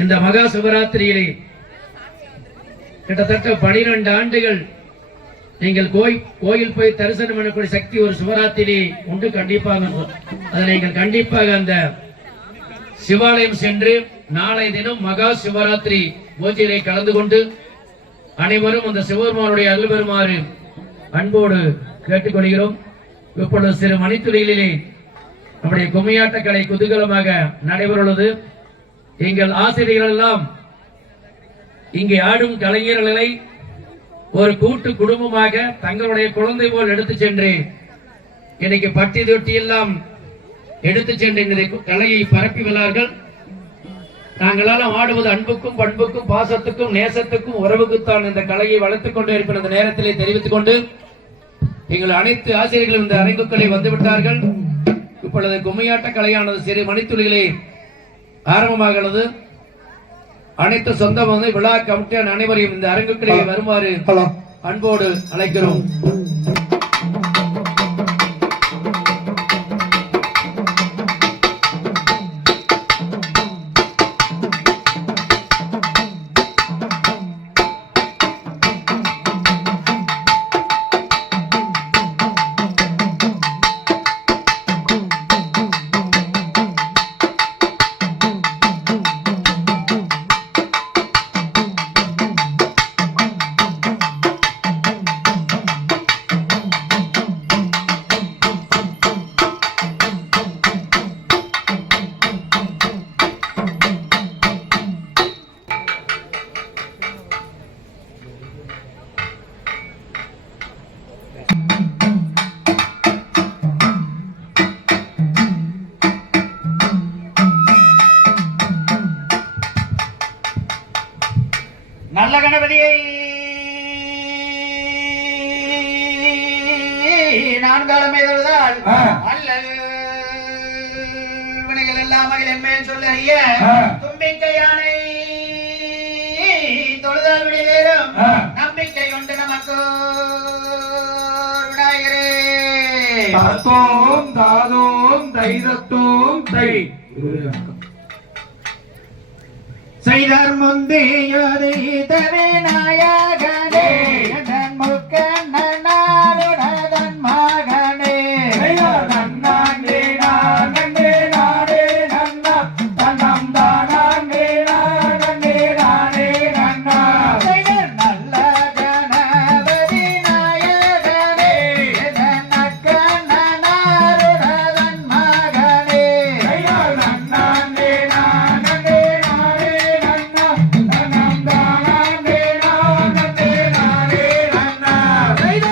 இந்த மகா சிவராத்திரியிலே கிட்டத்தட்ட 12 ஆண்டுகள் நீங்கள் கோயில் போய் தரிசனம் பண்ணக்கூடிய சக்தி ஒரு சிவராத்திரி உண்டு. கண்டிப்பாக அதை நீங்கள் கண்டிப்பாக அந்த சிவாலயம் சென்று நாளை தினம் மகா சிவராத்திரி பூஜையிலே கலந்து கொண்டு அனைவரும் அந்த சிவபெருமானுடைய அருள் பெறுமாறு அன்போடு கேட்டுக்கொள்கிறோம். இப்பொழுது சிறு மணித்துளிகளிலே நம்முடைய கும்மியாட்ட கலை குதூகலமாக நடைபெறுள்ளது. எங்கள் ஆசிரியர்கள் எல்லாம் இங்கே ஆடும் கலைஞர்களை ஒரு கூட்டு குடும்பமாக தங்களுடைய குழந்தை போல் எடுத்து சென்று இன்னைக்கு பட்டி தொட்டி எல்லாம் எடுத்து சென்று இந்த கலையை பரப்பி உள்ளார்கள். நாங்களாலும் ஆடுவது அன்புக்கும் பண்புக்கும் பாசத்துக்கும் நேசத்துக்கும் உறவுக்குத்தான் இந்த கலையை வளர்த்துக் கொண்டு இருக்கிற இந்த நேரத்திலே தெரிவித்துக் கொண்டு எங்கள் அனைத்து ஆசிரியர்களும் இந்த அரங்குகளை வந்துவிட்டார்கள். இப்பொழுது கும்மியாட்ட கலையானது சிறு மணித்துளிகளே ஆரம்பமாகிறது. அனைத்து சொந்த விழா கமிட்டியான அனைவரையும் இந்த அரங்குகளை வருமாறு அன்போடு அழைக்கிறோம். நல்ல கணபதியை நான்காலமே தொழுதால் அல்லல் வினைகள் எல்லாம் மகிழ் என்மேல் சொல்ல தும்பிக்கை யானை தொழுதால் விடையேறும் நம்பிக்கை உண்டு நமக்கு விநாயகரே. தத்தோம் தாதோம் தைதத்தோம் தை செய்தார் முந்தையதை தவிநாயகனே முக்கண்ணனாருடன் மகனே நன்னாண்டே நானே நானே நன்னா தன்னம் தானே நானே நானே நன்னா நல்ல கணபதி நாயகனே நக்கண்ணனாருடன் மகனே நன்னாண்டே நானே செய்த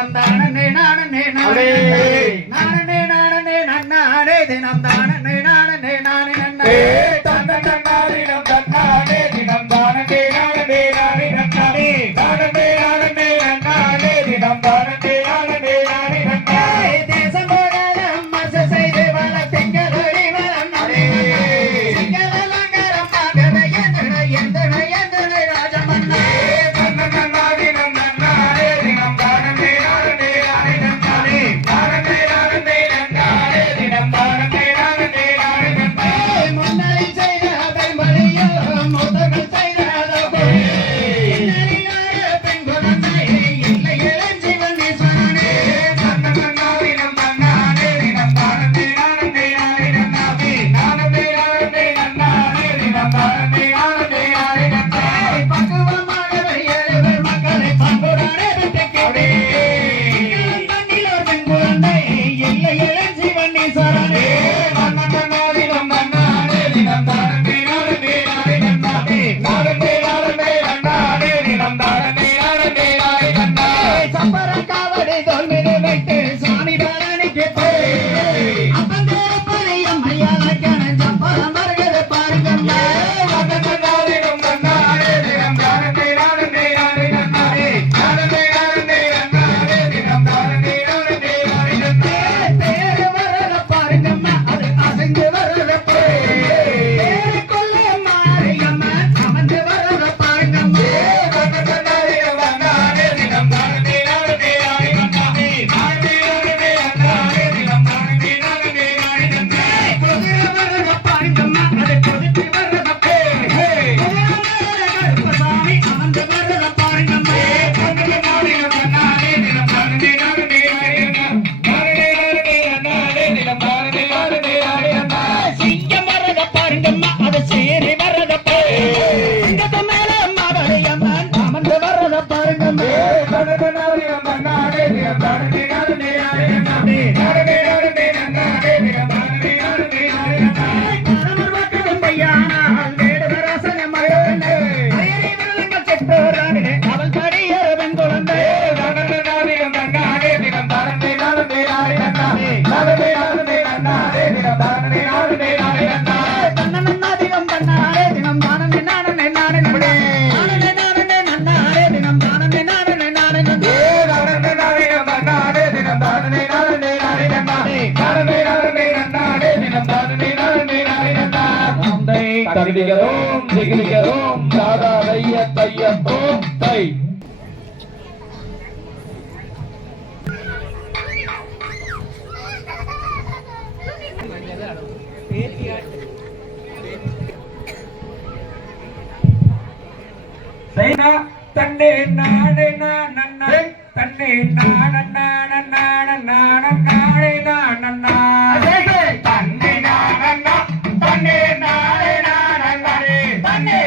தினம் தானே நானே நானே நானே நானே நன்னானே தினம் தானே நானே நானே நன்னானே தன்ன தன்னாரிடம் தன்னானே தினம் தானே நானே நானே நன்னானே தானே நானே நன்னானே தினம் தானே நானே நானே நன்னானே தேசம் போகலாம் மச செய்து வள திங்களடி வளம் நானே சிங்களலங்கரம் மகனை எந்தனை எந்தனை எந்தனை ராஜமன்னா தன்ன தன்னாரிடம் தன்னானே தினம் தானே நானே நானே நன்னானே தானே நானே நன்னானே தினம் தானே நானே நானே நன்னானே முன்னை செய்த பெண்மணியோ முத்தங்கள் செய்த பெண் குழந்தை இல்லை இளஞ்சிவன் ஈஸ்வரனே தன்ன தன்னாரிடம் தன்னானே தினம் தானே நானே நானே நன்னானே தானே நானே நன்னானே தினம் தானே நானே நானே நன்னானே பக்குவமானவை ஏழுவர் மக்களை பண்புடனே விட்டுக்கிட்டே தன்னில் ஒரு பெண் குழந்தை இல்லை இளஞ்சிவன் ஈஸ்வரனே சப்பரம் காவடி தோல் மீது வைத்து சாமி பழனிக்கு போய் அப்பந்தே பழையம் ஐயாவுக்கான சப்பரம் வருகிறது பாருங்கம்மா பேரு வரத பாருங்கம்மா அது அசைந்து வரத பேரு கொல்ல மாரியம்மா அமர்ந்து வரத பாருங்கம்மா குதிரை வரத பாருங்கம்மா அது கொதித்து வரத கருப்பசாமி அமர்ந்து வரத பாருங்கம்மா சிங்கம் வரத பாருங்கம்மா அது சீறி வரத சிங்கத்து மேல மாவரையம்மன் அமர்ந்து வரத பாருங்கம்மா கணவர் மக்களும் பையானால் வேடுவர் ரசனை மகனே அயரி விருதுங்க செற்றோரானே அவள் படியற பெண் குழந்தை தன்னன்னா தினம் தன்னாரே தினம் தானே நானே நானே நானே நானே நானே நன்னாரே தினம் தானே நானே நானே நானே கருவிகிறோம் திகிரிகிறோம் தாதா தைய தையத்தோம் தை தன்னே நானே நானே தன்னே நானே நானே நானே நானே நானே தன்னே நானே தன்னே நானே நானே தன்னே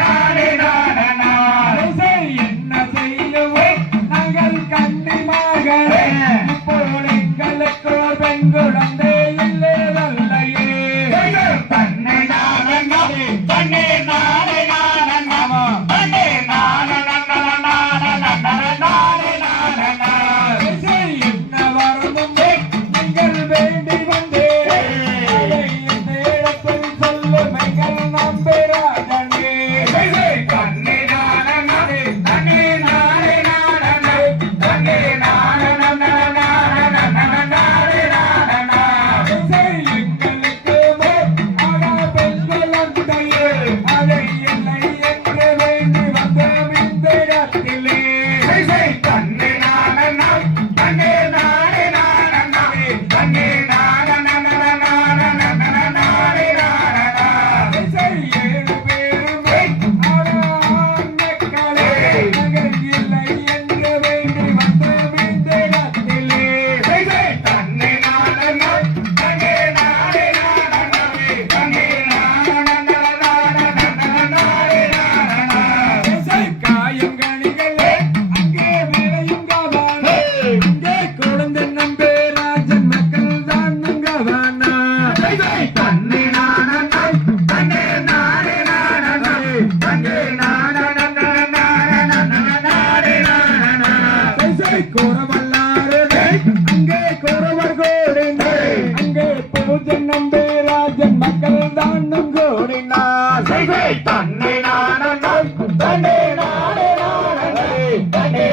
நானே நானே நானே என்ன செய்யுவோம் நாங்கள் கண்ணி மகளே இப்போது எங்களுக்கு பெண் குழந்தை இல்லை வல்லையே தன்னை நானே தன்னை நானே தன்னை நானே என்ன வரவும் நீங்கள் வேண்டி வந்தேன் இந்த இடத்தில் சொல்லும் எங்கள் நம்பராஜனே தன்னை நானே தன்னை நானே தன்னை நானே எங்களுக்கு ஆனா பெண்கள் அந்தையே அதை இல்லை என்று வேண்டி வந்த இந்த இடத்திலே தன்னை நானே தன்னை நானே தன்னை ஏழு பேருமே ஆண் மக்களே நகர் இல்லை என்று வேண்டி வந்த இந்த இடத்திலே தன்னை நானே காயங்கணிகளே அங்கே விளையும் காவானா இங்கே குழந்தை நம்பே ராஜன் மக்கள் தான் நங்கவானா தன்னை நானே தன்னை நானே தன்னை நானே ராஜன் நம்பிராஜன் மக்கள் தானும் கூடினார் தன்னை நாடனாய் தன்னை நாடனாய் தன்னை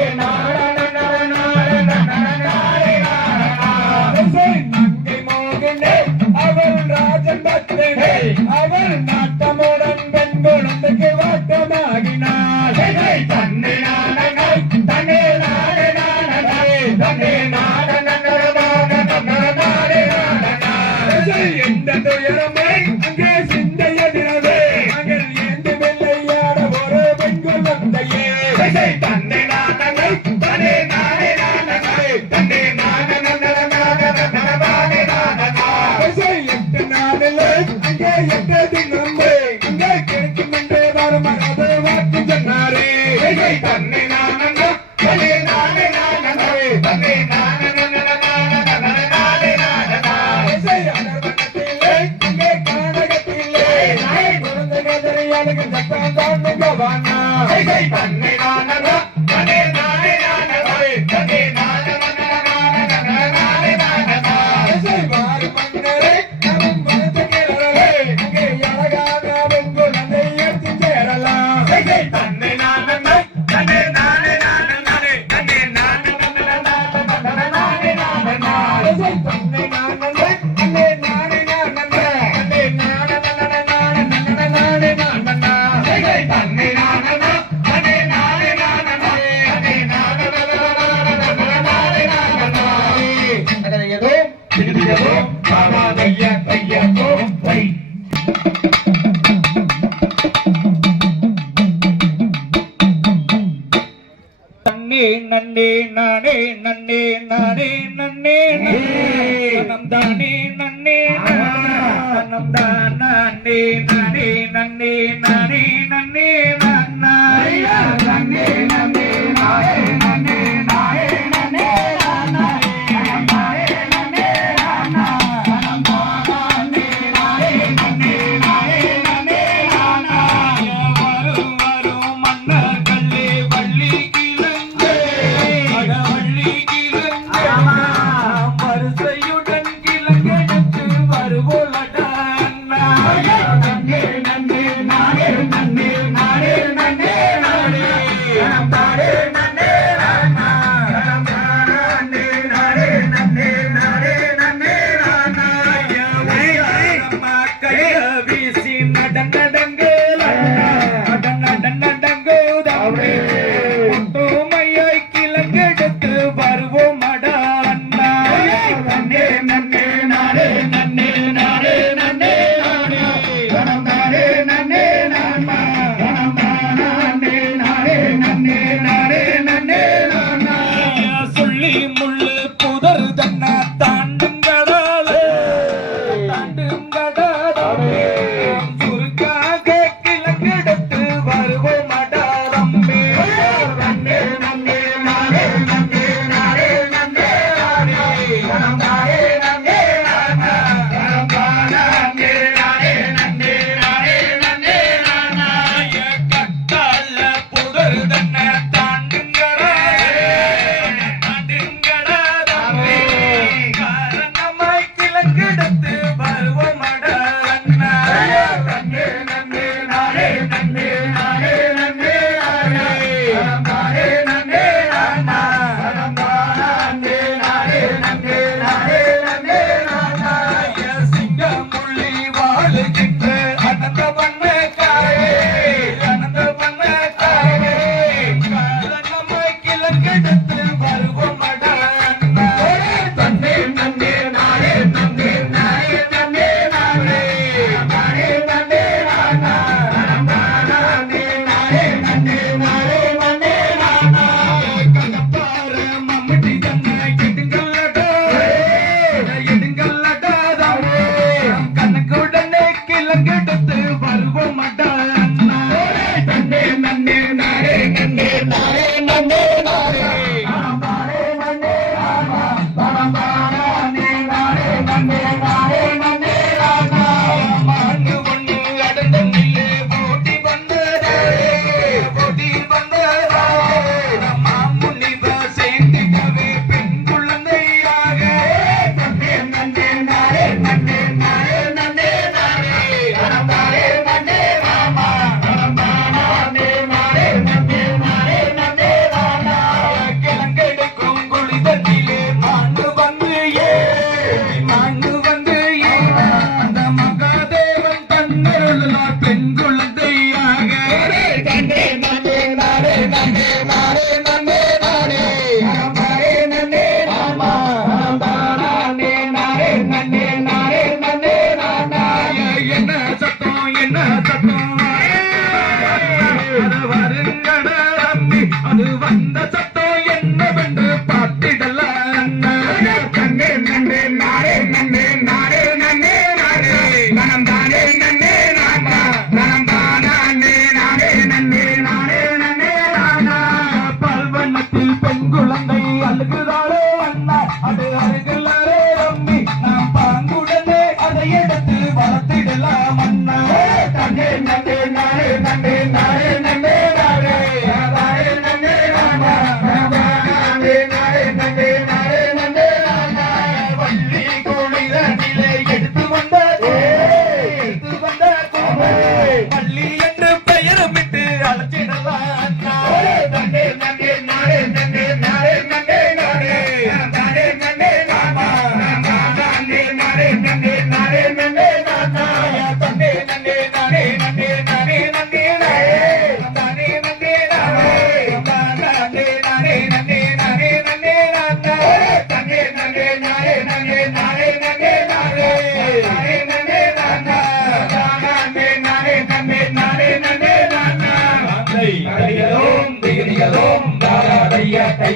நங்கை மோகனே அவள் ராஜன் பத்திரனே அவள் நாட்டமுடன் பெண் குழந்தைக்கு வாட்டமாகினார் தன்னை நாடனாய் தன்னை நாடனாய் தன்னை எந்த துயரமே அங்கே சிந்தையதிரவே மகள் ஏந்து வெள்ளையாட ஒரு பெண் குழந்தையே தன்னை நாடனை தன்னை நாடே நாடனை தன்னை எட்டு நாளிலே அங்கே எட்டு தினம்பே அங்கே கிடைக்கும் என்றே வரும் அது வாக்கு சொன்னாரே தன்னை நாடனை தன்னை நாடே நாடனை தன்னை தன்னை நானே நன்னே நானே நன்னே நானே நன்னே நம் தானே நன்னே நம் தானே நானே நன்னே நானே நன்னே நாயா நன்னே நன்னே நானே நன்னே நாயே நன்னே நாயே நன்னே நானா நம் தானே நாயே நன்னே நாயே நன்னே நானா வரும் வரும் மன்னர் கல்லே வள்ளி வரிசையுடன் கிழங்கெடுத்து வருவோலடா நன்னே நன்னே நானே நன்னே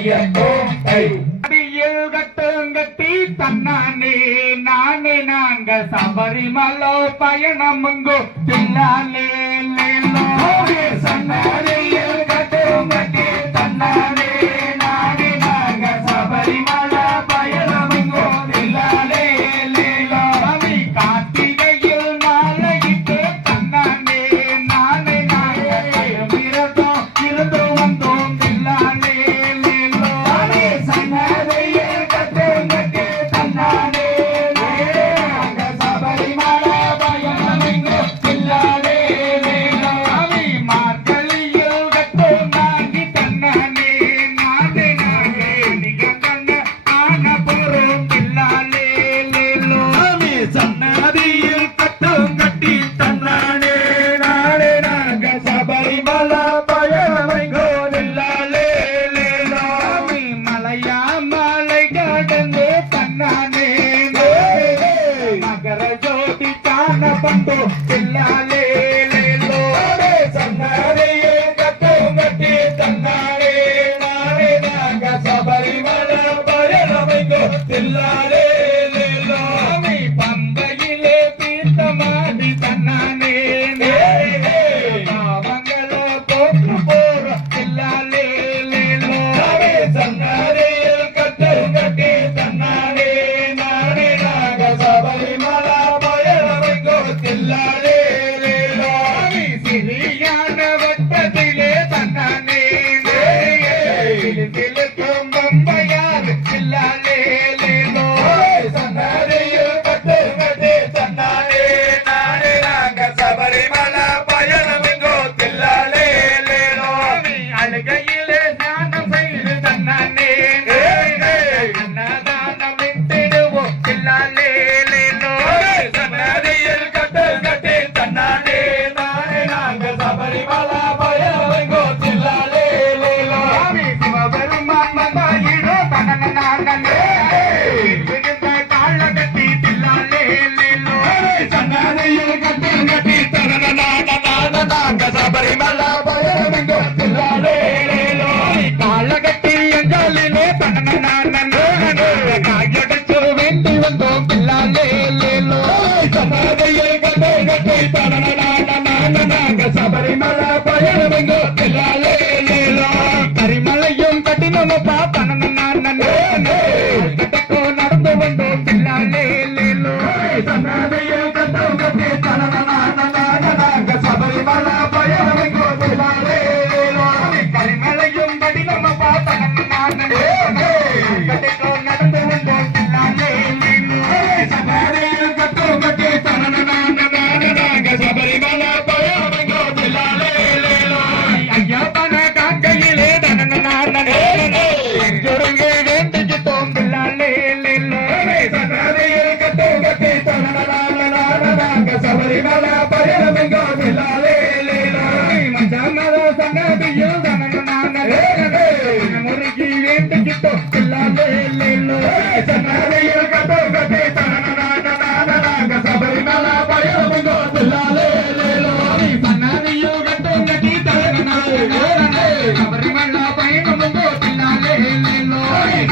தையத்தோம் தை அடியில் கட்டுங்கட்டி தன்னானே நானே நாங்க சபரிமலை பயணமுங்கோ தில்லாலே லேலோ சன்னதியில் கட்டுங்கட்டி தன்னானே நானே நாங்க சபரிமலை பயணமுங்கோ தில்லாலே லேலோ அவி கார்த்திகையில் மாலையிட்டு தன்னானே நானே நாங்க விரதம் இருந்து வந்தோம் தில்லாலே லேலோ சன்னதியில் கட்டுங்கட்டி தன்னானே நாங்க சபரிமலை பயணமுங்கோ தில்லாலே லேலோ அவி மார்கழியில் கட்டும் நாங்கி தன்னானே நானே நாங்க நிக கண்ண ஆன போறோம் தில்லாலே லேலோ சன்னதியில் கட்டுங்கட்டி தன்னானே நானே நாங்க சபரிமலை பயணமுங்கோ தில்லாலே லேலோ சாமி மலையா மலை கடந்து தன்னானே மகர ஜோதி காண பண்டோ தில்லாலே லேலோ சன்னதியில் கட்டுங்கட்டி தன்னானே நானே நாங்க சபரிமலை பயணமுங்கோ தில்லாலே லேலோ சாமி பம்பையிலே தீர்த்தமாடி தன்னானே பாவங்கள போற்று போற தில்லாலே லேலோ சன்னதியில் கட்டுங்கட்டி தன்னானே நானே நாங்க சபரிமலை பயணமுங்கோ தில்லாலே லேலோ சாமி சிறியான வட்டத்திலே தன்னானே சிலுக்கும் பம்பையார் தில்லாலே லேலோ சன்னதியில் கட்டுங்கட்டி தன்னானே நானே நாங்க சபரிமலை பயணமுங்கோ தில்லாலே லேலோ சாமி அழுகையிலே ஸ்நானம் செய்து தன்னானே அன்னதானம் விட்டிடுவோம் தில்லாலே லேலோ சன்னதியில் கட்டுங்கட்டி தன்னானே நானே நாங்க சபரிமலை பயணமுங்கோ தில்லாலே லேலோ சாமி சிவபெருமான் வந்தாயிரோ தன்னே விழுந்த கால கட்டி தில்லாலே லேலோ சன்னதியில் கட்டுங்கட்டி நாங்க சபரிமலை பயணமுங்கோ தில்லாலே லேலோ கால கட்டி எஞ்சாலிலே காயடிச்சு வேண்டி வந்தோம் தில்லாலே லேலோ சன்னதியில் கட்டுங்கட்டி நாங்க சபரிமலை பயணமுங்கோ தில்லாலே லேலோ கரிமலையும் கட்டினமப்பா கட்டக்கோ நடந்து வந்தோம் தில்லாலே லேலோ சன்னதியில் கட்டுங்கட்டி நாங்க சபரிமலை பயணமுங்கோ தில்லாலே லேலோ கரிமலையும் கட்டினமப்பா கட்டக்கோ நடந்து வந்தோம் தில்லாலே லேலோ சன்னதியில் கட்டுங்கட்டி நாங்க சபரிமலை பயணமுங்கோ தில்லாலே லேலோ ஐயப்பன காக்கையிலே ஜொருங்கு வேண்டிக்கிட்டோம் தில்லாலே லேலோ சன்னதியில் கட்டுங்கட்டி நாங்க சபரிமலை பயணமுங்கோ தில்லாலே லேலோ மஞ்சமர சன்னதியில் முருகி வேண்டிக்கிட்டோம் தில்லாலே லேலோ சன்னதியில் கட்டுங்கட்டி நாங்க சபரிமலை பயணமுங்கோ தில்லாலே லேலோ சன்னதியில் கட்டும் கட்டி சபரிமலை பயணமுங்கோ தில்லாலே லேலோ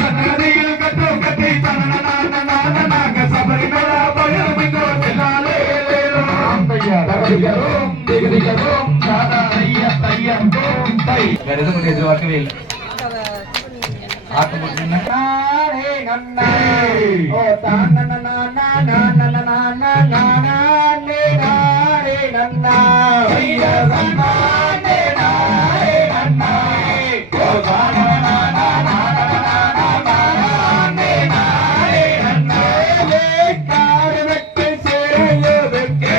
சன்னதியில் கட்டுங்கட்டி நாங்க சபரிமலை பயணமுங்கோ தில்லாலே லேலோ தகதிகரும் திகதிகரும் தாதா ஐயா தையம் தோம் தை வேற எதுவும் எதிர்பார்க்கவே இல்லை ஆட்டம் போட்டுன்னா நானே நன்னா ஓ தானே நானே நன்னா ஐயா சன்னானே நானே நன்னானே ஓ தானே நானே நன்னானே காரணத்தை சேருவதற்கு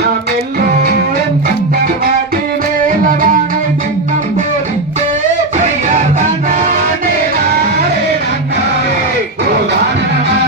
நாம் எல்லோரும் தந்தவாடி மேலவானை தின்னம் போரித்தே ஐயா சன்னானே நானே நன்னானே ஓ தானே நானே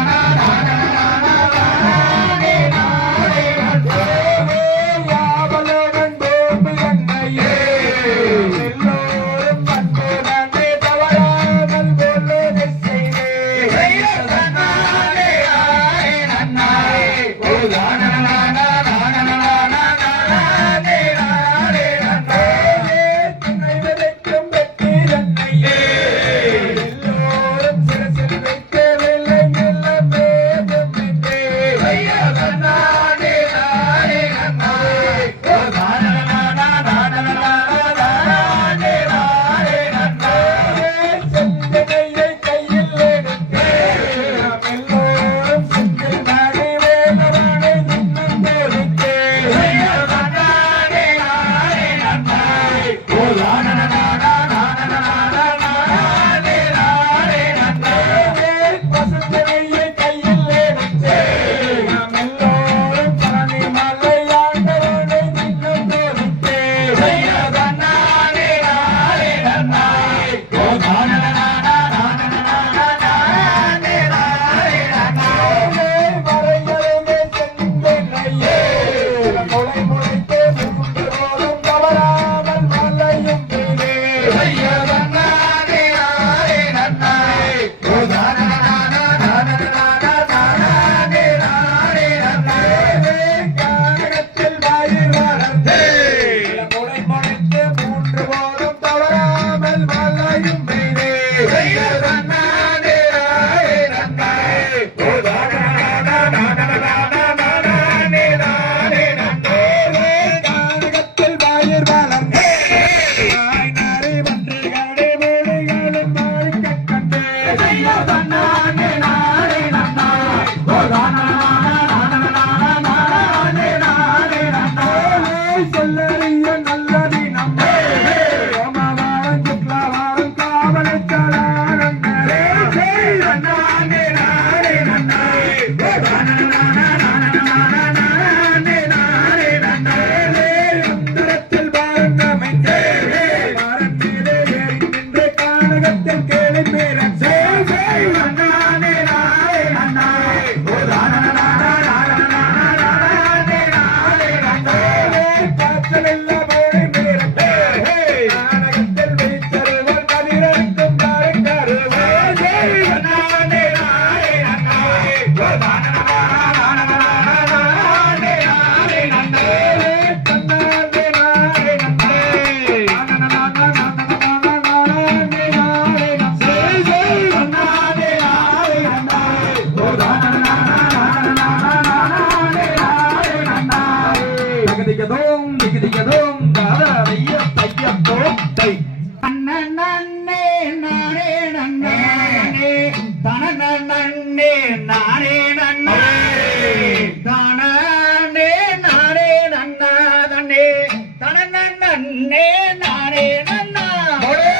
நன்னே நானே நன்னா ஒரே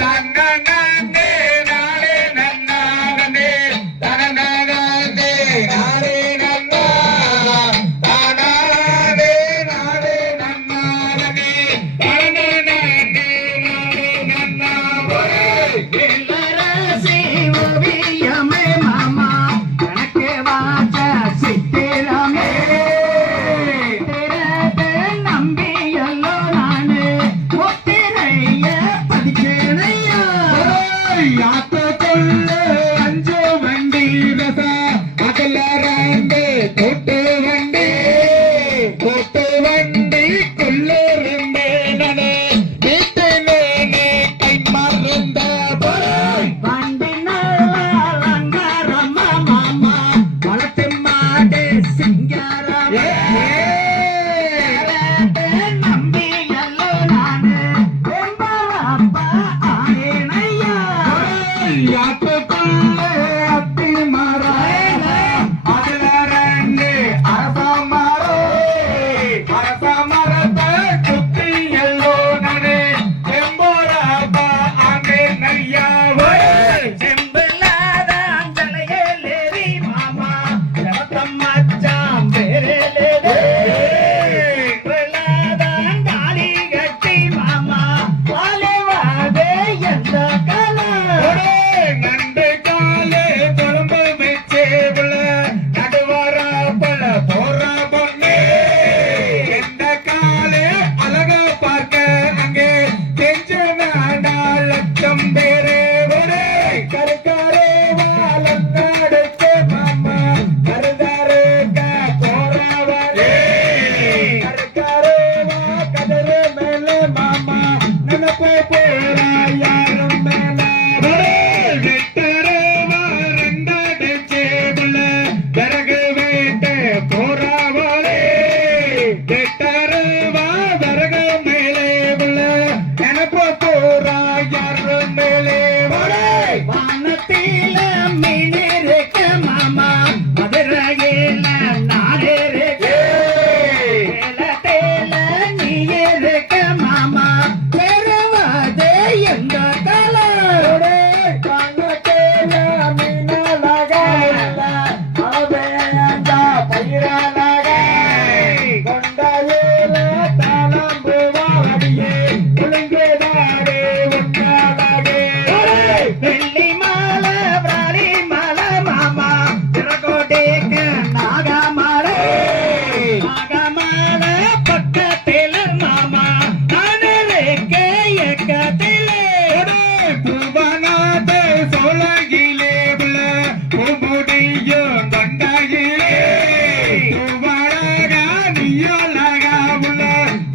தன்னே நானே நன்னா நன்னே தனனே நானே நன்னா தானானே நானே நன்னா நன்னே தனனே நானே நன்னா ஒரே இளரசி ஓவியமே மாமா எனக்கு வாச்ச சித்திரமே திரத நம்பியல்லோ நானு முத்திரைய பதிக்கணையா யாத்த கொள்ள அஞ்சு வண்டி ரசா அகல ராண்டே தொட்டு வண்டி கொள்ள இருந்தே நனே வீட்டை நேனே கை மறந்த போய் வண்டி நல்ல மாமா வளர்த்து மாடு சிங்காரமே நம்பியல்லோ நானு ரொம்ப அப்பா ஆனேனையா யாத்துக்குள்ள அத்தி மரம் அதுல ரெண்டு அரச மரத்தை சுத்தி எல்லோ நடு செம்போரப்பா அங்கே நையாவே செம்பில்லாதான் தலையேலேறி மாமா ஜலத்தம் மச்சான் பேரேலேறி செம்பில்லாதான் தாலி கட்டி மாமா வாழவாதே எந்த கலம் நண்டு காலே குழம்பு வச்சே நடுவார பல போற பொண்ணு எந்த காலே அழக பார்க்க அங்கே கெஞ்ச நாடா லட்சம் பேரே ஒரே கருக்காரே வாழத்தடுத்து மாமா கருதாருக்க போறவரே கருக்காரே வா கதறு மேல மாமா நினப்பு போற யாரும் மேல வெட்டரவா ரெண்டடிச்சே விறகு வேட்டு போறாவளே வெட்டரவா விறகு மேலே நினப்பு போறா யாரும் மேலே வானத்தில மீனிருக்க மாமா மதுரையில நாடிருக்க தேல நீ இருக்க மாமா பெறுவதே எந்த கலம் வெள்ளி மாலை பிராணி மாலை மாமா திரகோடிக்க நாகமாலை நாகமாலை பக்கத்தில மாமா நானே இருக்க எக்கத்திலே சோழகிலே பூமுடியும் கண்டாயிலே நீயலகா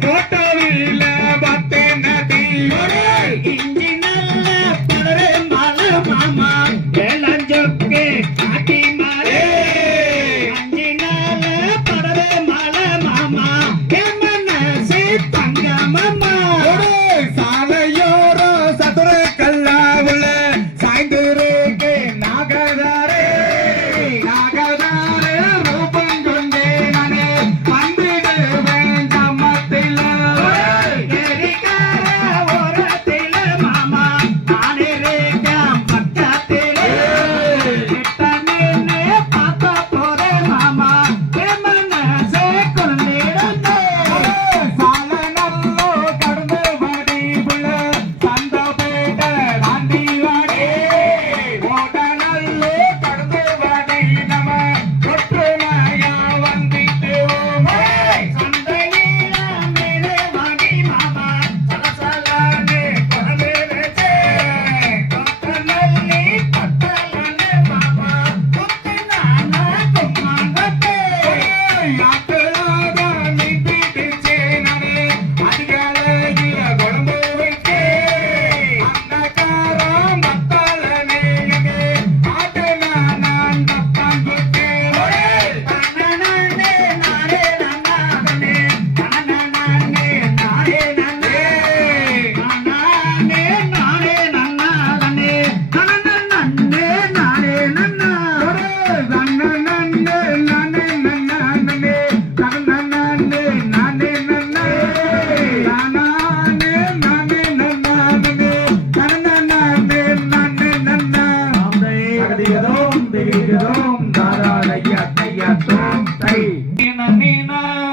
தோட்டவில பத்தே நதி இஞ்சி நல்ல படரு மாலை மாமா வேளாஞ்சொக்கு காட்டி மாலை அஞ்சி நல்ல படரு மாலை மாமா மனசு தங்க மாமா சாலையோர சதுர கல்லாவுல சாய்ந்திருக்கு நாகதாரே ரூபம் கொண்டே நானே வந்திடுவேன் சம்மத்தில எரிக்கார ஓரத்தில மாமா நான் இருக்கேன் பக்கத்திலே கிட்ட நின்னு பார்க்க போறேன் மாமா மனசே கொண்டிருந்தே சால நல்லோ கடந்து வாடி புள்ள சந்த பேட்ட தாண்டி வாடி ஓட நல்லோ கடந்து வாடி நம்ம ஒற்றுமையா வந்திட்டு சந்தையில மீனு வாங்கி மாமா சலசலன்னு குழம்பு வச்சே கொத்தமல்லி பத்தலன்னு மாமா குத்து நானா கும்மாங்கத்தே யாத்திராக நீட்டிடுச்சே நானே அதிகாலையில குழம்பு வச்சே அந்த காரம் மத்தாலனே எங்கே ஆட்டு நான் தப்பான் குத்தே தன்னனே நானே நன்னாகனே தன்னனே நானே நன்னே தன்னனே நானே நன்னாகனே தன்னனே நானே நன்னா நன்னே நன்னே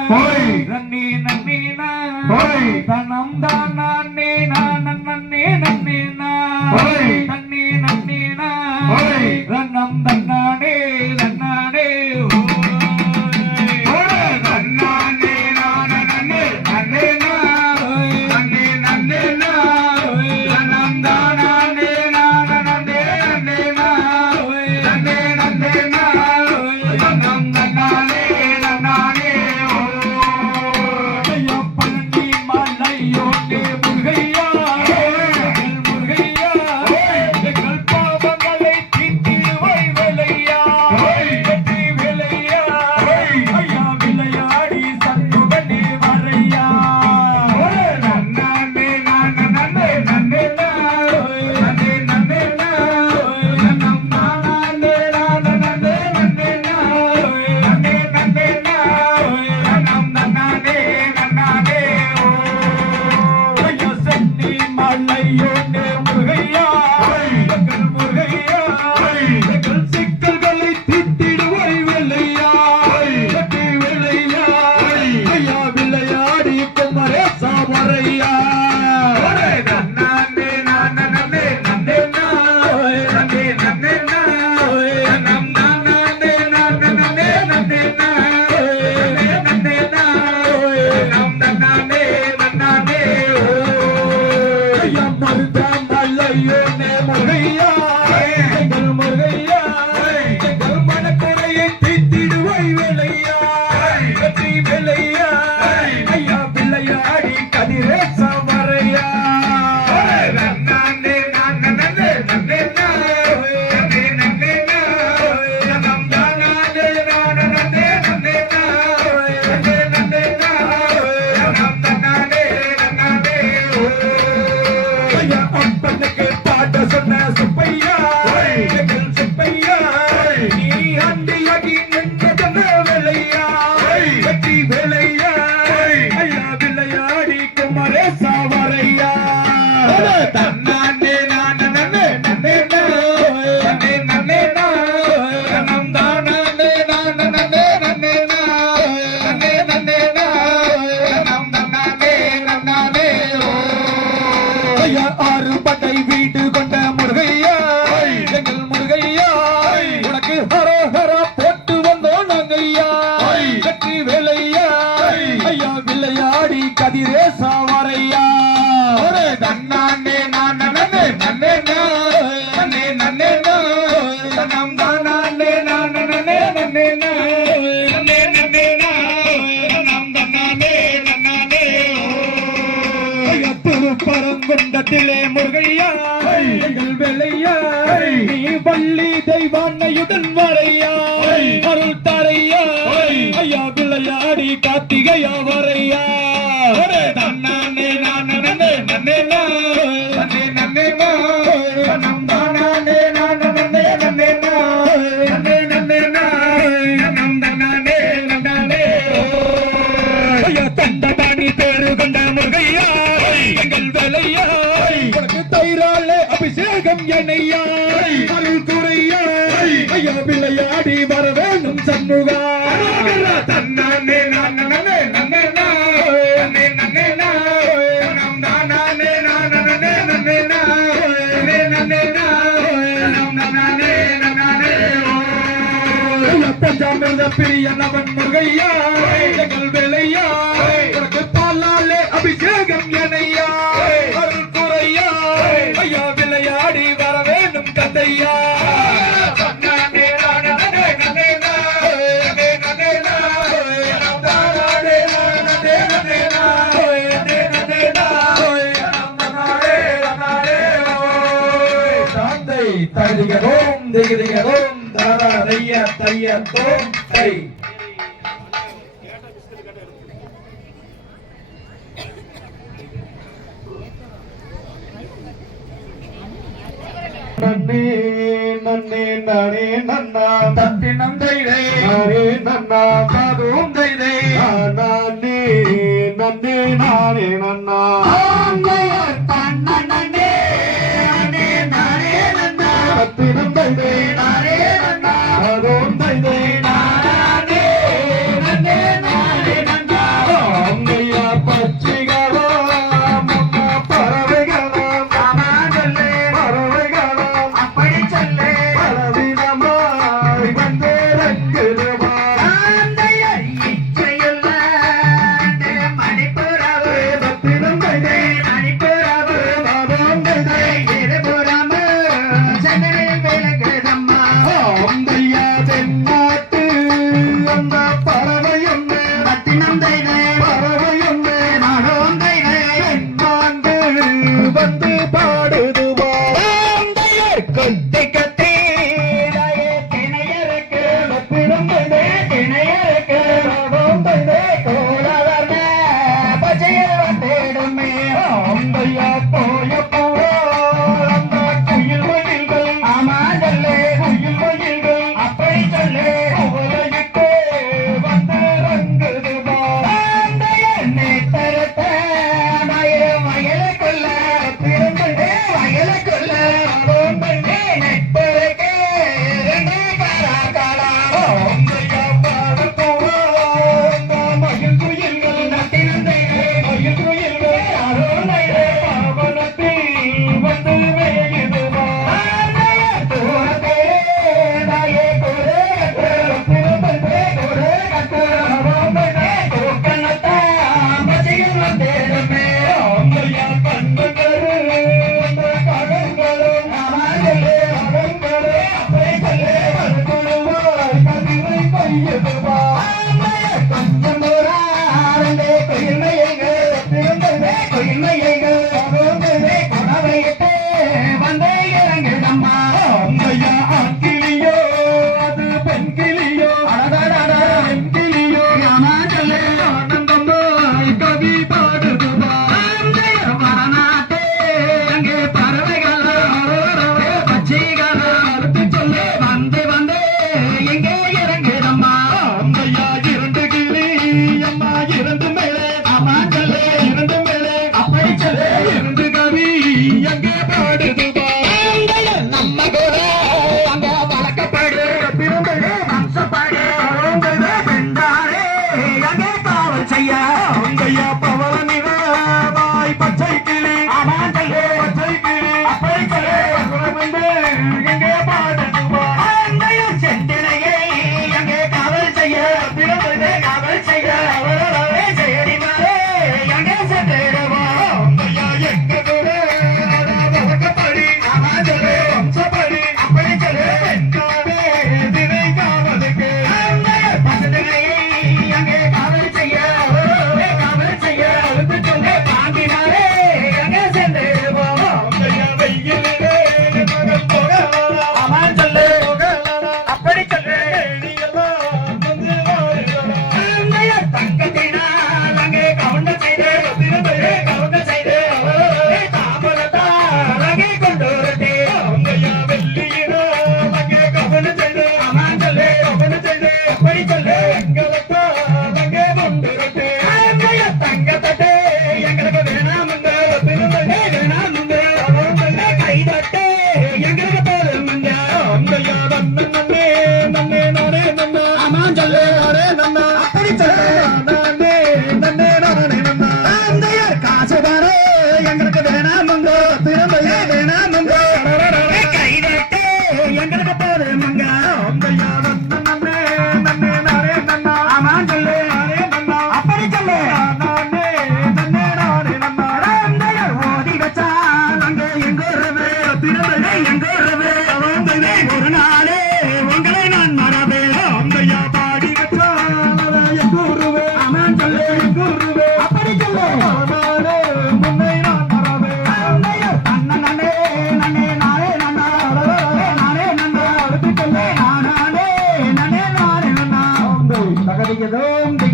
ஓய் நன்னே நன்னே நா ஓய் தனம் தான் நன்னே நான் நன்னே நன்னே நா ஓய் நன்னே நன்னே நா ஓய் ரன்னம் தன்னானே தன்னானே ஓய் நன்னானே நானே நன்னே நன்னே நா நன்னே நன்னே நா நன்னம் தானே நானே நன்னே நன்னே நா நன்னே நன்னே நா நன்னம் தன்னானே நன்னானே ஐயா பழனி மலையோனே முருகையா முருகையா எங்கள் பாவங்களை தீர்த்திடுவாய் வேலையா வெற்றி வேலையா ஐயா விளையாடி சண்முகனே வரையா நன்னானே நானே நன்னே நன்னே நா நன்னே நன்னே நா நன்னம் தானே நானே நன்னே நன்னே நா நன்னே நன்னே நா நன்னம் தன்னானே நன்னானே ஐயா சென்னி மலையோனே முருகையா எங்கள் முருகையா எங்கள் சிக்கல்களை தீர்த்திடுவாய் வேலையா வெற்றி வேலையா ஐயா விளையாடி குமரேசா வரையா நன்னானே நானே நன்னே நன்னே நா நன்னே நன்னே நா நன்னம் தானே நானே நன்னே நன்னே நா நன்னே நன்னே நா நன்னம் தன்னானே நன்னானே ஐயா மருதா மலையோனே முருகையா எங்கள் முருகையா எங்கள் மனக்குறையை தீர்த்திடுவாய் வேலையா வெற்றி வேலையா ஐயா விளையாடி கதிரேசா வரையா நன்னானே நானே நன்னே நன்னே நா நன்னே நன்னே நா நன்னம் தானே நானே நன்னே நன்னே நா நன்னே நன்னே நா நன்னம் தன்னானே நன்னானே ஐயா அப்பனுக்கு பாட சொன்ன சுப்பையா எங்கள் சுப்பையா நீ அண்டியாகி நின்றதன வேலையா வெற்றி வேலையா ஐயா விளையாடி குமரேசா வரையா தன்னானே நானே நன்னே நன்னே நா நன்னே நன்னே நா நன்னம் தானே நானே நன்னே நன்னே நா நன்னே நன்னே நா நன்னம் தன்னானே நன்னானே ஐயா ஆறு படை வீடு கொண்ட முருகையா எங்கள் முருகையா உனக்கு ஹரோஹரா போட்டு வந்தோம் நாங்கய்யா வெற்றி வேலையா ஐயா விளையாடி கதிரேசா வரையா தன்னானே நானே நன்னே நன்னே நா நன்னே நன்னே நா நன்னம் தானே நானே நன்னே நன்னே நா நன்னே நன்னே நா நன்னம் தன்னானே நன்னானே ஐயா திருப்பரங்குன்றத்திலே முருகையா எங்கள் வேலையா நீ வள்ளி தெய்வானையுடன் வரையா அருள் தரையா ஐயா விளையாடி கார்த்திகையா வரையா தன்னானே நானே நன்னே நன்னே நா நன்னே நன்னே நா நன்னம் தானே நானே நன்னே நன்னே நா நன்னே நன்னே நா நன்னம் தன்னானே நன்னானே ஐயா தண்டபாணி பேரு கொண்ட முருகையா எங்கள் வேலையா உனக்கு தைராலே அபிஷேகம் எனையா அருள் குறையா ஐயா விளையாடி வர வேணும் சண்முகா தன்னானே நானே நன்னே நன்னே நா நன்னே நன்னே நா நன்னம் தானே நானே நன்னே நன்னே நா நன்னே நன்னே நா நன்னம் தன்னானே நன்னானே ஐயா பஞ்சாமிர்த பிரியனவன் முருகையா எங்கள் வேலையா உனக்கு பாலாலே அபிஷேகம் எனையா அருள் குறையா ஐயா விளையாடி வர வேணும் கதையா தன்னானே நானே நன்னே நன்னே நா நன்னே நன்னே நா நன்னம் தானே நானே நன்னே நன்னா நன்னே நன்னே நா நன்னம் தன்னானே நன்னானே தாந்தை தழுதிகரோம் திகதிகரோம் தாரா தைய தைய தோம் தை நன்னே நன்னே நானே நன்னா தத்தினம் தைதை நானே நன்னா பாதும் தைதை நானே நன்னே நானே நன்னா நன்னே நன்னே நானே நன்னா தத்தினம் தைதை நானே நன்னா பாதும் தைதை நானே நன்னே நானே நன்னா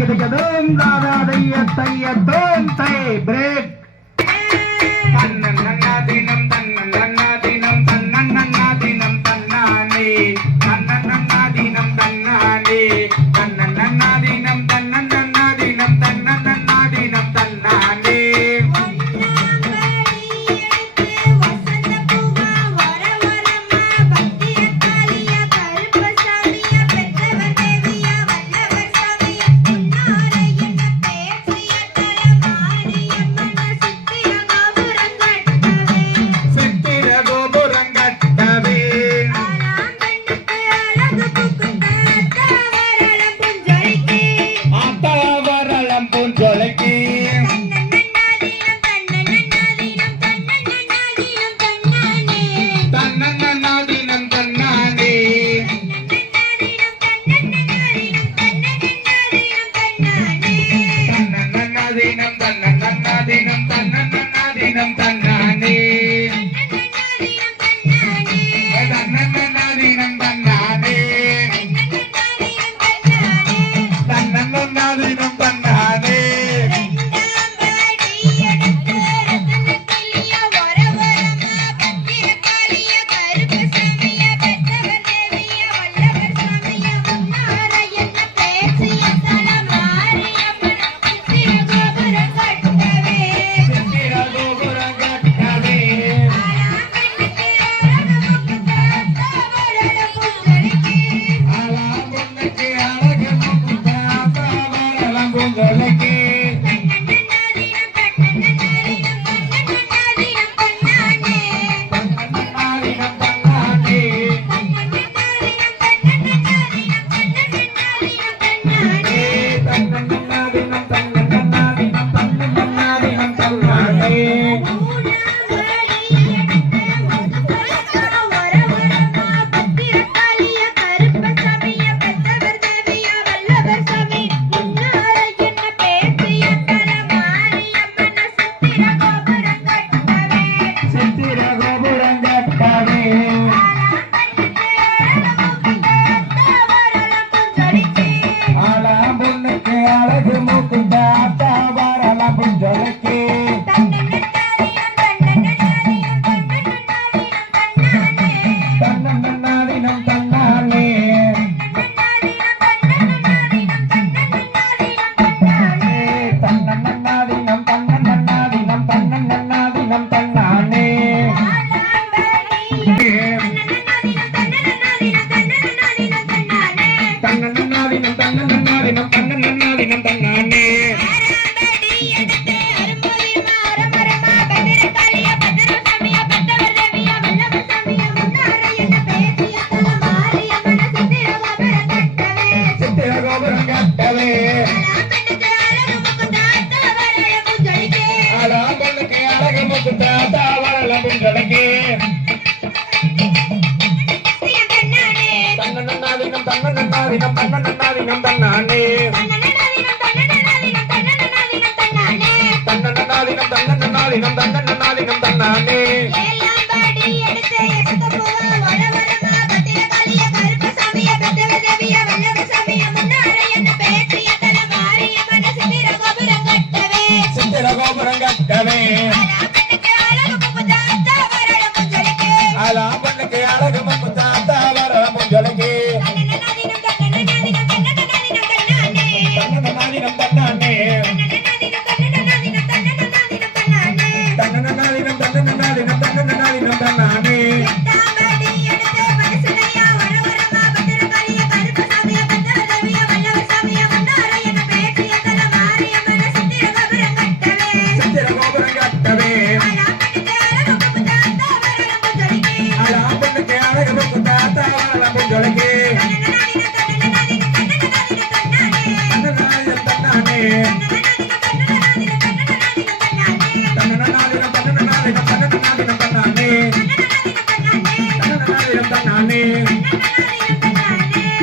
திகதிகதும் தாதாதைய தையத்தோம் தை பிரேக் தன்னன்னாதினம் தன்னன்னாதினம் தன்னன்னாதினம் தன்னானே தன்னன்னாதினம் தன்னானே தன்னன்னாதினம் தன்னன்னாதினம் தன்னன்னாதினம் தன்னானே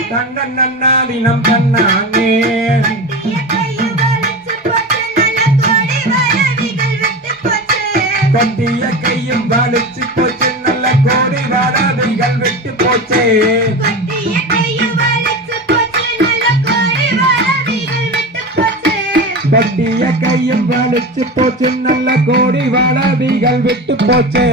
தன்னன்னாதினம் தன்னானே கட்டிய கையும் வலிச்சு போச்சு நல்ல கோடி வாராதைகள் விட்டு போச்சே கட்டிய கையும் வலிச்சு போச்சு நல்ல கோடி வளவிகள் விட்டு போச்சு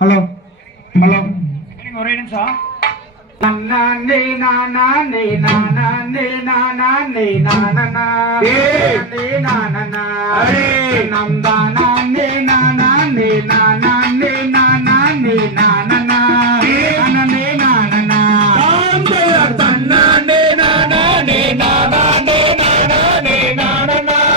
ஹலோ ஹலோ ஒரே நிமிஷம் நானே நானே நானே நானே நானே நானே நந்தா நானே நானே நானே நானே நானே நானே நானே தன்னானே நானே நானே நானே நானே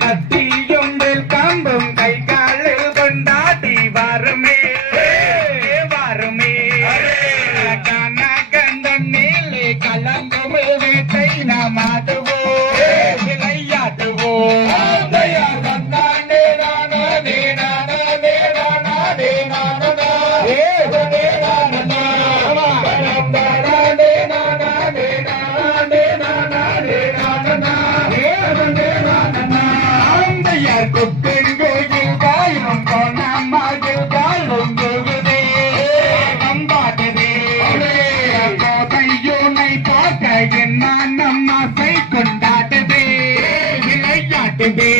கத்தியும் கம்பும் கை காலில் கொண்டாடி வருமே வருமே கனகந்தன் நீலே கலங்கும் வீட்டை நாம் ஆடுவோம் விளையாடுவோம் நானே நானே நானே நானே குப்பெங்கோயில் காயும் பொன்னம்மாயில் காலும் போகுதே நம்பாடுதே கோதையோனை பார்க்க என்ன நம்மாசை கொண்டாடுதே விளையாடுதே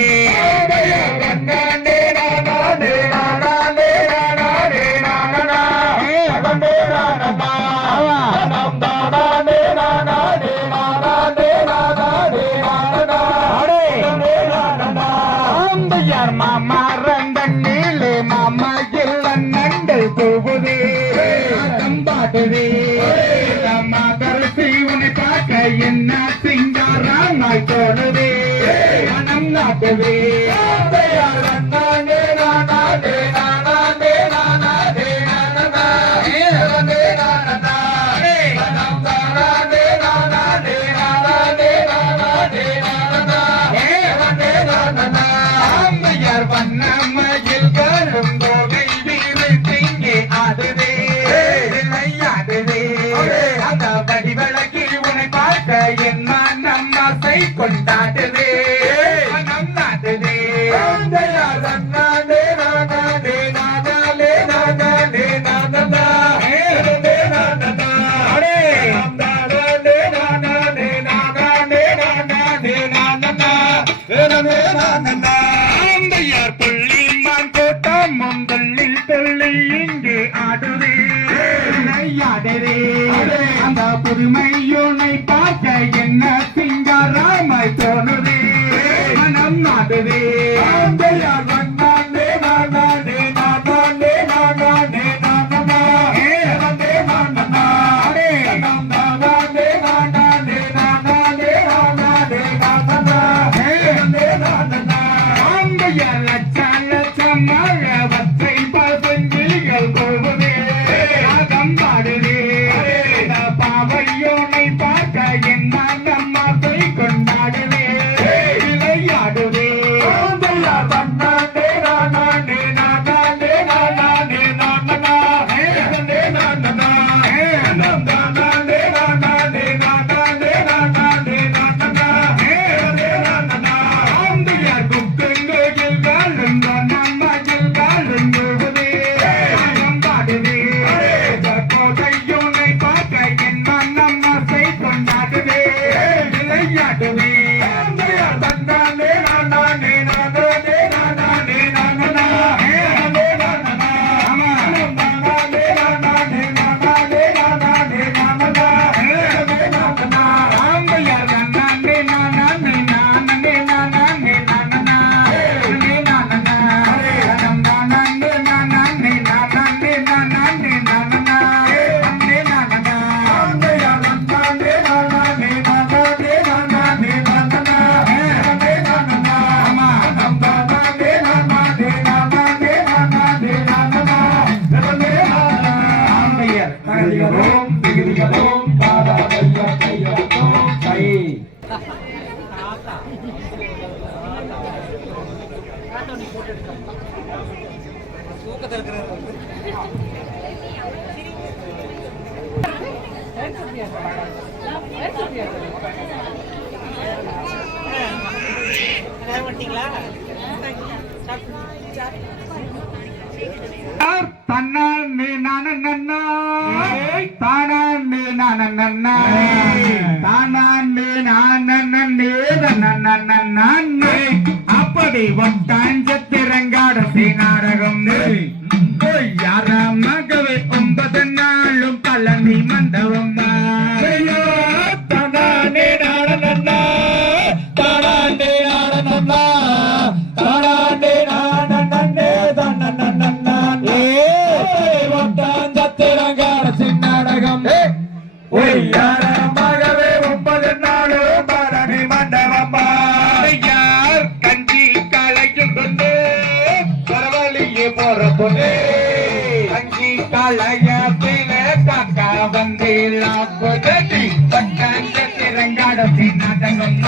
மாமா ரந்தன் நீலே மாமா எல்லாம் நண்டல் போகுதே தம்பாடுதே அம்மா கருசி உன்னை பார்க்க என்ன சிங்காராமாய் தோணுதே மனம் நாட்டுதே நானே நானே நானே நானே வண்ணமயில் கரும் கோகை வீடு திங்கே ஆடுதே விளையாடுதே அந்த வடி விளக்கி உன்னை பார்க்க என் மனம் ஆசை கொண்டாடுதே மனம் நாடுதே நானே நானே நானே புள்ளிமான் கூட்டம் முந்தல்லில் தெள்ளி இங்கு ஆடுதே விளையாடுதே அந்த புதுமையோனை பார்க்க என்ன சிங்காராமாய் தோணுதே மனம் நாடுதே பாவையோனை பார்க்க என்ன நம்மாசை கொண்டாடுவே விளையாடுவே நானே தன்னான் நீ நான நன்னா தானான் நீ நான நன்னா தானான் நீ நான நன்னே நன்னே அப்படி ஒட்டாஞ்சத்திரங்காட நாடகம் யாரமாகவே 9 நாளும் பழனி மண்டபம் தானே நாட நன்னா தானே நாட நன்னா தானே நாட நன்னே நன்னே ஒட்டாஞ்சத்திரங்காட நாடகம் யாரமாகவே 9 நாளும் பழனி மண்டபம் யார் கஞ்சி காலையும் கொண்டு பரவலியே போற பொண்ணு கஞ்சி காலையத்தில காக்கா வந்தீலா கொதட்டி பட்டாஞ்சத்திரங்காடத்தி நாடகம்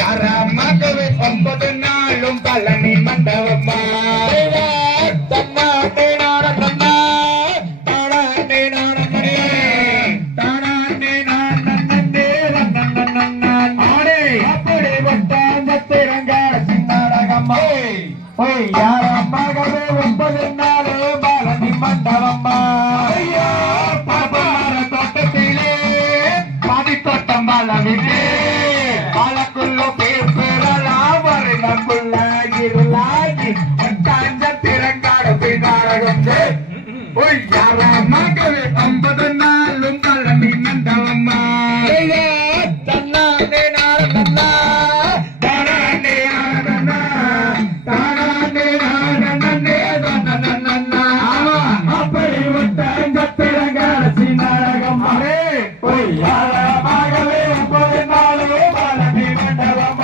யாரமாகவே 9 நாளும் பழனி மண்டபம் தன்னாட்டே நாட நன்னா தானே நாட நன்னே தானே நாட நன்னே ஆடே அப்படி ஒட்டாஞ்சத்திரங்காடத்தி நாடகம் யாரமாகவே 9 நாளும் பழனி மண்டபம் பாபமார தோட்டத்திலே பாதி தோட்டம் பலவிலே பாலக்குள்ள பேசுறலாம் வருடக்குள்ளாகி ஒட்டாஞ்சத்திரங்காடத்தி நாடகம் யாரமாகவே 9 நாளும் பழனி மண்டபம் தன்னானே நாட நன்னா தானே நாட நன்னா தானே நாட நன்னே நன்னா அப்படி ஒட்டாஞ்சத்திரங்காடத்தி நாடகம் யாரமாகவே 9 நாளும் பழனி மண்டபம்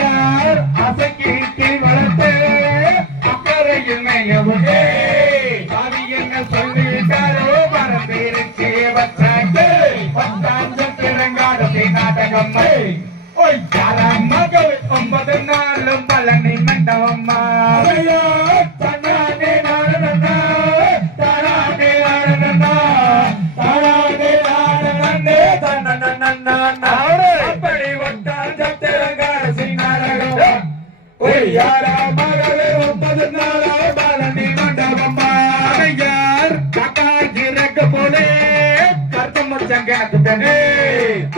யார் அசைக்கீட்டி வளர்த்து அக்கறையில் மேயவுடே என்ன சொல்லிட்டாரோ மறந்திருக்கே வச்சாக்கு ஒட்டாஞ்சத்திரங்காடத்தி நாடகம் யாரமாகவே 9 நாளும் பழனி மண்டபம் தன்னானே நாட நன்னா தானே நாட நன்னா தானே நாட நன்னே நன்னா அப்படி ஒட்டாஞ்சத்திரங்காடத்தி நாடகம் யாரமாகவே 9 நாளும் பழனி மண்டபம் யார் காக்கா இறக்க போலே கருத்தம் வச்சங்க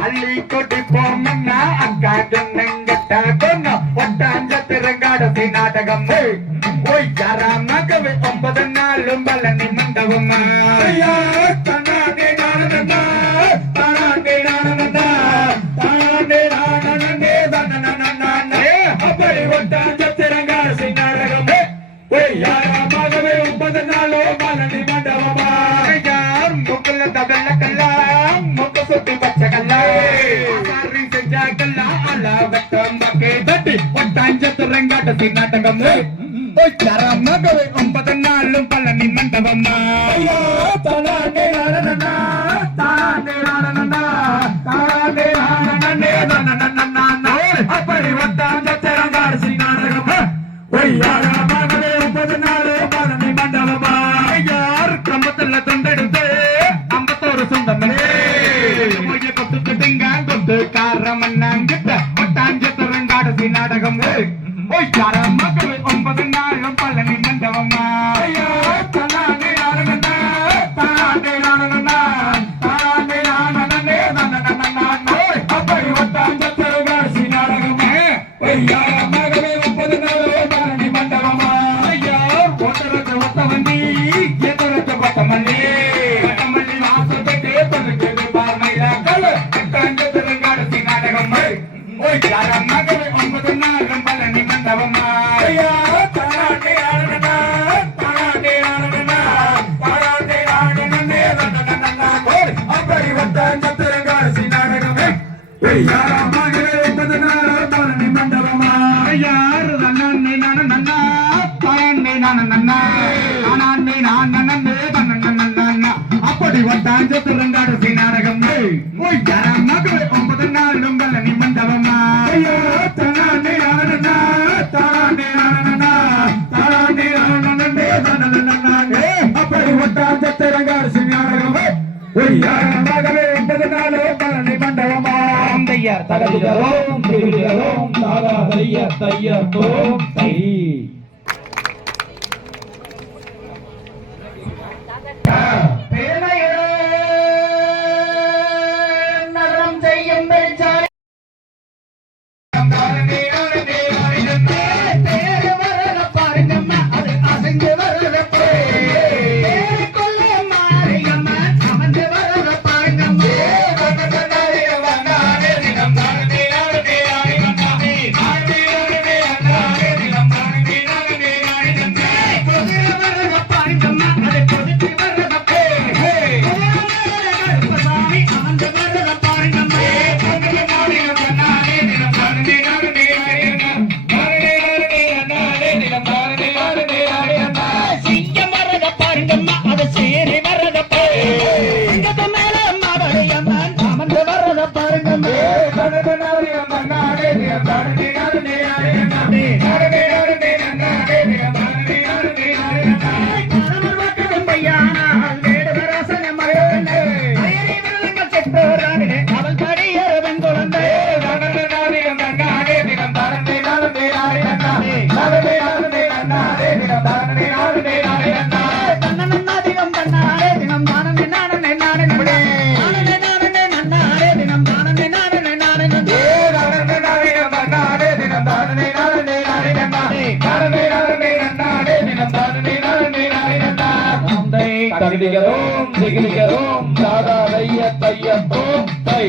அள்ளி கொட்டி போமன்னா அக்கா கண்ணங்கட்ட கொன்ன ஒட்டாஞ்சத்திரங்காடத்தி நாடகம் யாரமாகவே 9 நாளும் பழனி மண்டபம் தன்னானே நாட நன்னா தானே நாட நன்னா தானே நாட நன்னே நன்னே அப்படி ஒட்டாஞ்சத்திரங்காடத்தி நாடகம் யாரமாகவே 9 நாளும் பழனி மண்டபம் யார் முக்குல தகல்லக்கெல்லாம் முக்கு சுத்தி பச்சைக்கல்லாம் செஞ்சாக்கல்லா அல்ல வெட்டம் பக்கே தட்டி ஒட்டாஞ்சத்திரங்காடத்தி நாடகம் யாரமாகவே 9 நாளும் பழனி மண்டபம் தானே நாட நன்னா தானே நாட நன்னா தானே நாட நன்னே நன்னா அப்படி ஒட்டாஞ்சத்திரங்காடத்தி நாடகம் யாரமாகவே 9 நாளும் பழனி மண்டபம் யார் கிரமத்துல தொண்டெடுத்து 51 சொந்தமே கொத்துக்கிட்டுங்க கொத்து காரமன்னாங்கிட்ட ஒட்டாஞ்சத்திரங்காடத்தி நாடகம் யாரமாகவே 9 நாளும் பழனி மண்டபம் தானே நாட நன்னா தானே நாட நன்னா தானே நாட நன்னே நன்னா அப்படி ஒட்டாஞ்சத்திரங்காடத்தி நாடகம் யாரமாகவே 9 நாளும் பழனி மண்டபம் யார் ஒட்டரத்தை ஒத்தவண்டி எத்தரத்தை கொத்தமல்லி கொத்தமல்லி வாசப்பட்டு தொழுகிறது பார்மையாக்கள் ஒட்டாஞ்சத்திரங்காடத்தி நாடகம் யாரமாகவே 9 நாளும் பழனி மண்டபம் தானே நாட நன்னா தானே நாட நன்னா தானே நாட நன்னே நன்னா அப்படி ஒட்டாஞ்சத்திரங்காடத்தி நாடகம் யாரமாகவே 9 நாளும் பழனி மண்டபம் யார் தன்னானே நாட நன்னா தானே நாட நன்னா தானே நாட நன்னே நன்னா அப்படி ஒட்டாஞ்சத்திரங்காடத்தி நாடகம் யாரமாகவே 9 நாளும் பழனி மண்டபம் தானே நாட நன்னா தானே நாட தகதிகதோம் திகதிகதோம் தாதா தைய தைய தோம் தை. நரம் செய்யும் பெருச்சாலை தகதிகதோம் திகதிகதோம் தாதா தைய தைய தோம் தை.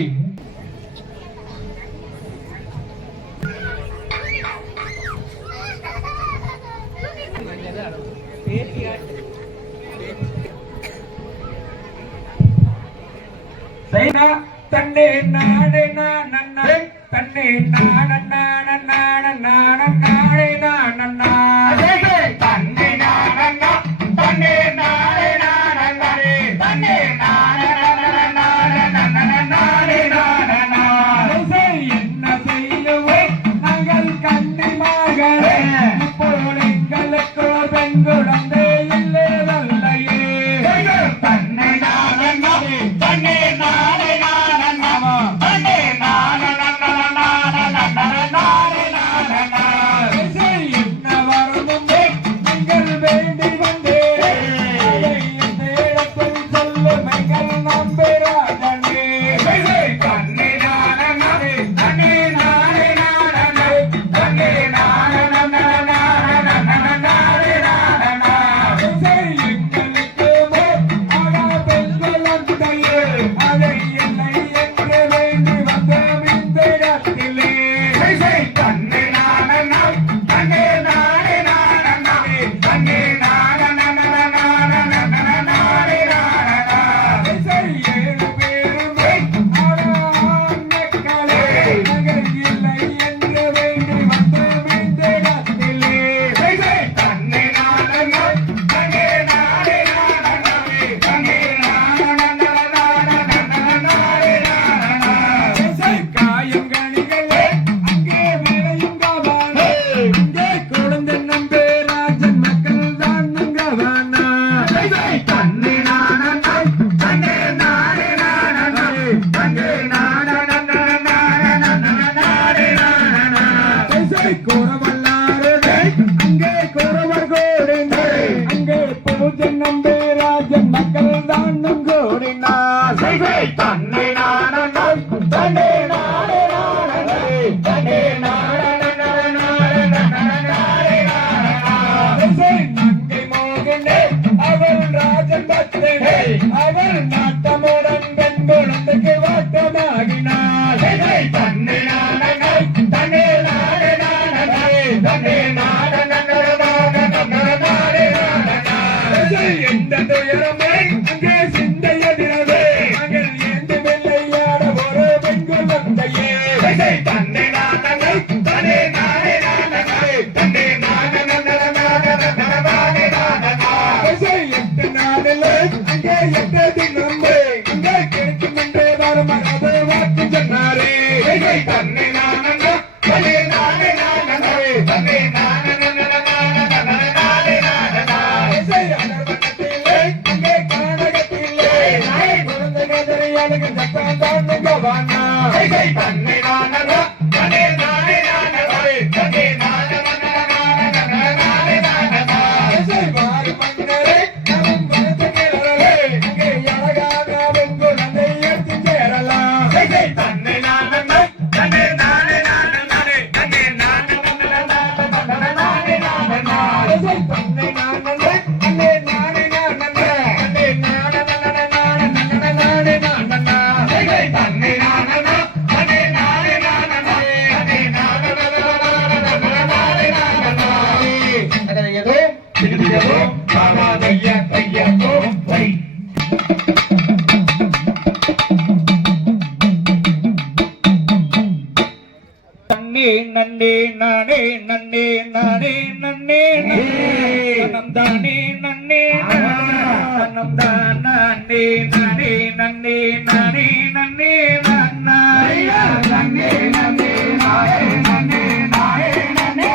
தன்னே நாடே நானே தன்னே நானே நானே நானே நானே நானே தன்னே நானே தன்னே நானே நானே தன்னே நானே நானே நானே என்ன செய்யுவோம் நாங்கள் கண்ணி மகளே இப்போது எங்களுக்கு பெண் குழந்தை இல்லை வல்லையே. தன்னை நானே தன்னே நானே தன்னே நானே என்ன வரணும் நீங்கள் வேண்டி வந்தேன் இந்த இடத்தில் சொல்லும் எங்கள் நம்பராஜனே. தன்னை நானே தன்னே நானே தன்னே நானே எங்களுக்கு ஆனா பெண்கள் அந்தையே அதை என்னை என்று வேண்டி வந்த இந்த இடத்திலே. தன்னை நானே தன்னே நானே தன்னே ஏழு பேருமே ஆண் மக்களே நகர் இல்லை என்று வேண்டி வந்த இந்த இடத்திலே. தன்னை நானே தன்னே நானே தன்னே காயங்கணிகளே அங்கே விளையும் கவானா இங்கே குழந்தை நம்பே ராஜன் மக்கள் தான் கவானா. தன்னை நானே தன்னே நானே தன்னே கூறவல்லாரே அங்கே கூறவர் கோடினே அங்கே பூஜை நம்பே ராஜன் மக்கள் தான் கோடினார். தன்னை நானே தன்னே நானே தன்னே நங்கை மோகனே அவள் ராஜன் பக்தனே அவள் நாட்டமுடன் பெண் குழந்தைக்கு வாட்டமாகினாள். தன்னை நானே தன்னே நானே தன்னே எந்த துயரமே அங்கே சிந்தையதிரவே மகள் ஏந்து வெள்ளையாட ஒரு பெண் குழந்தையே. தன்னை நானே தன்னே நானே தன்னே எட்டு நாளில் அங்கே எட்டு தினம்பே அங்கே கிடைக்கும் என்றே வரும் மரபு வாக்கு சொன்னாரே. தன்னை நானே தன்னே நானே தன்னே அகர்வனத்திலே அங்கே கானகத்திலே குழந்தை கதிரையாளுக்கு சத்தம் தான் கவானா. தன்னை நானே தன்னை நானே நன்னே நானே நானே நன்னே நானே நானே நானே தன்னை நானே நன்னே நானே நானே நன்னே நானே ஏதோ ஏதோ பாபா கையா கையா தோ வை நன்னே நானே நன்னே நானே நன்னே நம் தானே நன்னே நம் தானே நானே நன்னே நானே நன்னே நானே நன்னே நன்னே நானே நன்னே நானே நன்னே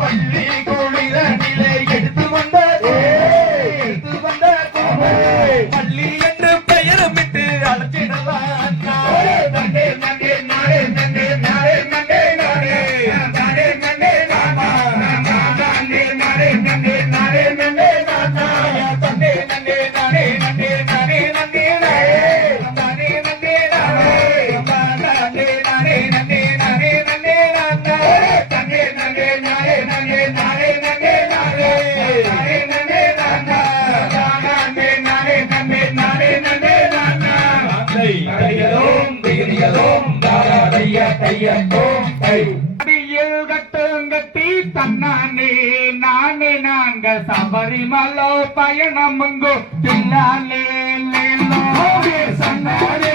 வள்ளி நானே நன்னே நானே நானே நன்னே நானா நானே நானே நன்னே நானே நன்னே நானா தையலோம் திகிரிகளோம் தாராடைய தையத்தோம் தை அடியில் கட்டுங்கட்டி தன்னானே நானே நாங்க சபரிமலை பயணமுங்கோ தில்லாலே லேலோ சன்னானே